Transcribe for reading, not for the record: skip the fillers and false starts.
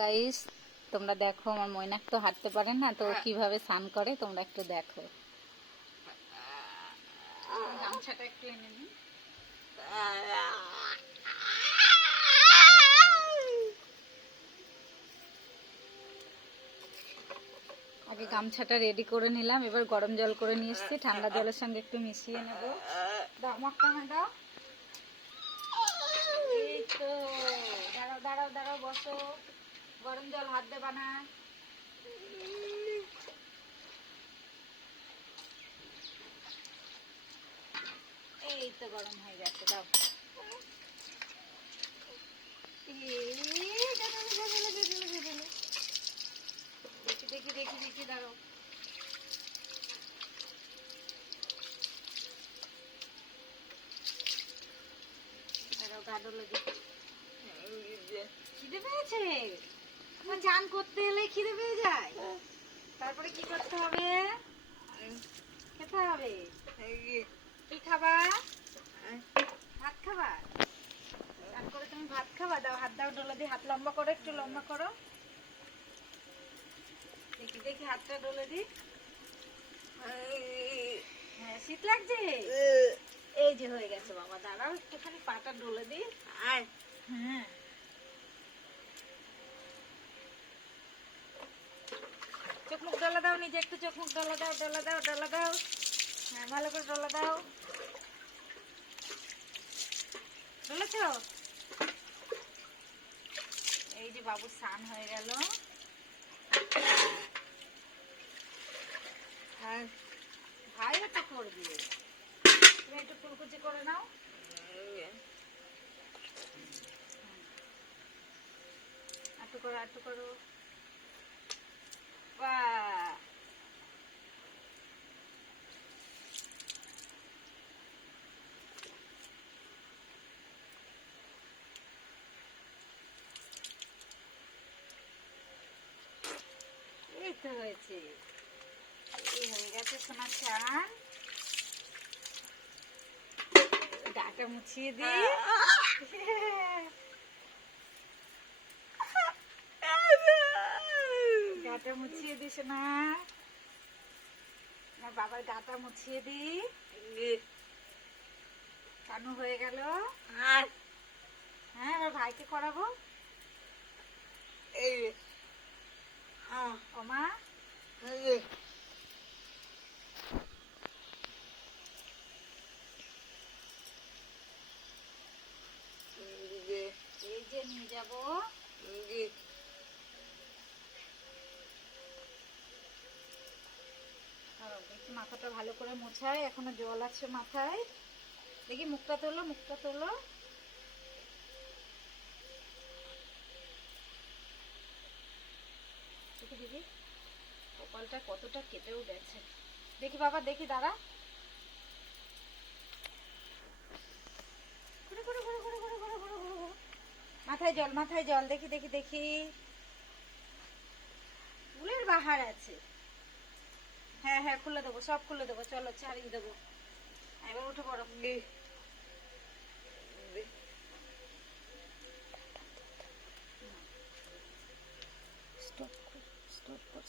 Guys, তোমরা দেখো আমার ময়নাক তো হাঁটতে পারে না, তো কিভাবে স্নান করে তোমরা একটু দেখো। গামছাটা একটু এনে নি। আগে গামছাটা রেডি করে নিলাম, এবার গরম জল করে নিয়ে এসেছি, ঠান্ডা জলের সঙ্গে একটু মিশিয়ে নেব। দাও মক্কা না দাও। এই তো, দাঁড়াও দাঁড়াও দাঁড়াও, বসো। গরম জল হাত দেবা না। এই তো গরম হয়ে গেছে, দাও। দেখি দেখি দেখি দেখি, দাঁড়াও দাঁড়াও, গাডো লেগে। খিদে পেয়েছে? চান করতে এলে খিদে পেয়ে যায়। তারপরে কি করতে হবে? খেতে হবে। কি খাবা? ভাত খাবা? চান করে তুমি ভাত খাবা? দাও, হাত দাও, ডোলা দিয়ে হাত লম্বা করো, একটু লম্বা করো। দেখি দেখি, হাতটা ডলে দি। হ্যাঁ, শীত লাগছে? এই যে হয়ে গেছে বাবা, দাঁড়াও একটুখানি পাটা ডলে দি। হ্যাঁ, চোখ মুখ ডলা দাও, নিজে একটু চোখ মুখ ডলা দাও, ডলা দাও, ডলা দাও। হ্যাঁ, ভালো করে ডলা দাও। ডলেছ? এই যে বাবু স্নান হয়ে গেল। ভাইও তো করবে, তুমি একটু ফুলকুচি করে নাও। আটু করো, আটু করো। বাহ, এই তো হয়েছে। এই হয়ে গেছে সোনার চান। গাটা মুছিয়ে দি। গাটা মুছিয়ে দিস না, আমার বাবার গাটা মুছিয়ে দি। কানু হয়ে গেল। হ্যাঁ, এবার ভাইকে করাবো। ওমা, এই যে নিয়ে যাবো। দেখি মাথাটা ভালো করে মোছায়, এখনো জল আছে মাথায়। দেখি মুখটা তোলো, মুখটা তোলো। দেখি দেখি কপালটা কতটা কেটেও গেছে। দেখি বাবা, দেখি, দাঁড়া। মাথায় জল, মাথায় জল, দেখি দেখি দেখি। ফুলের বাহার আছে। হ্যাঁ হ্যাঁ, খুলে দেবো, সব খুলে দেবো, চলো ছাড়িয়ে দেবো। এবার উঠে পড়ো। Stop, stop.